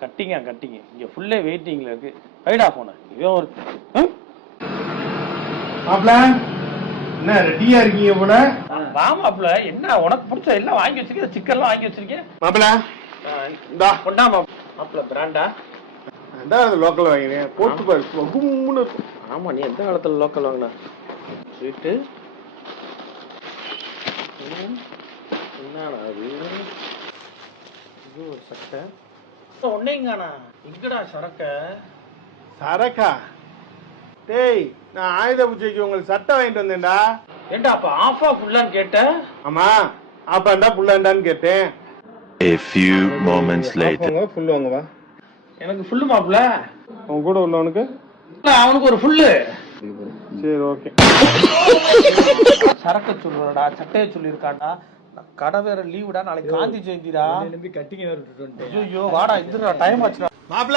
கட்டிங்க கட்டிங்க இங்க ஃபுல்லே வெயிட்டிங்ல இருக்கு. ரைடா போன இவன் ஒரு மாப்ள என்ன ரெடியா இருக்கீங்க போல? வா மாப்ள, என்ன உனக்கு பிடிச்ச எல்லாம் வாங்கி வச்சிருக்கேன், சிக்கன்லாம் வாங்கி வச்சிருக்கேன். மாப்ள இந்தா கொண்டா மாப்ள பிராண்டா. அதான் லோக்கல் வாங்கினேன், போட்டு பாரு கும்முன்னு இருக்கும். ஆமா, நீ எந்த காலத்துல லோக்கல் வாங்கின? ஸ்வீட்டு என்னடா அது? இது ஒரு சட்டை ஒன்னேங்கானா? இங்கடா சரக்க. சரக்கா? டேய், நான் ஆயுத பூஜைக்கு உங்களுக்கு சட்டை வாங்கிட்டு வந்தேன்டா. ஏண்டா அப்ப ஆஃபா ஃபுல்லான்னு கேட்ட? ஆமா, ஆப்பாண்டா புல்லாண்டான்னு கேட்டேன். A few moments later. Full வாங்கவா? எனக்கு ஃபுல்லு மாப்ள. உன் கூட உள்ளவனுக்கு? அவனுக்கு ஒரு ஃபுல்லு. சரி ஓகே. சரக்க சொல்றடா, சட்டையை சொல்லிருக்காண்டா. கடை வேற லீவுடா, நாளைக்கு காந்தி ஜெயந்திடா. கட்டிங்க ஐயோ வாடா, இதுடா டைம் ஆச்சுடா மாப்ள